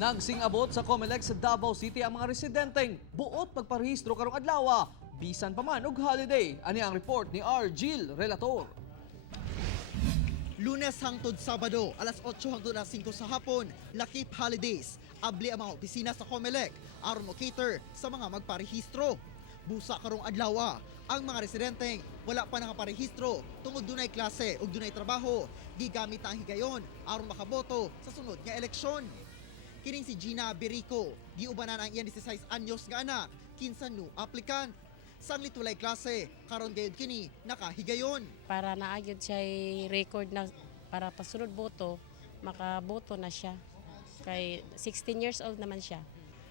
Nagsingabot sa COMELEC sa Davao City ang mga residenteng buot pagparehistro karong adlaw, bisan pa man og holiday. Ani ang report ni R. Gil Relator. Lunes hangtod Sabado, alas 8 hangtod alas 5 sa hapon, lakip holidays. Abli ang mga opisina sa COMELEC aron mo cater sa mga magparehistro. Busa karong adlaw, ang mga residenteng wala pa nakaparehistro tungod dunay klase ug dunay trabaho, gigamit ang higayon aron makaboto sa sunod nga eleksyon. Kining si Gina Berico, giubanan ang iyang 16 anyos nga anak, kinsa new applicant. Sanglit walay klase, karon gayud kini nakahigayon. Para naagad siya record na para pasunod boto, makaboto na siya. Kay 16 years old naman siya.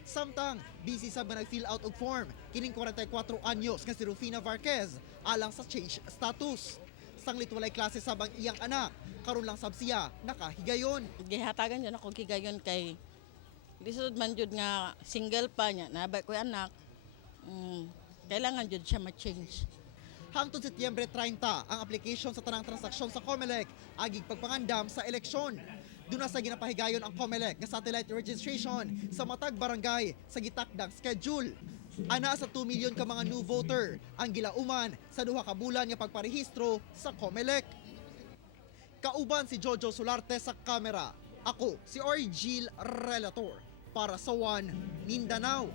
Samtang, busy sab nga nag-fill out og form, kining 44 anyos nga si Rufina Varquez, alang sa change status. Sanglit walay klase sab ang iyang anak, karon lang sab siya nakahigayon. Gihatagan yun ako kigayon kay lisod man jud nga single pa niya, nabay ko anak. Kailangan jud siya ma-change. Hangtod Setyembre 30 ang application sa tanang transaksyon sa COMELEC agig pagpangandam sa eleksyon. Doon na sa ginapahigayon ang COMELEC nga satellite registration sa matag barangay sa gitakdang schedule. Ana sa 2 million ka mga new voter ang gilauman sa duha ka bulan nga pagparehistro sa COMELEC. Kauban si Jojo Solarte sa kamera. Ako si Orgil Relator para sa One Mindanao.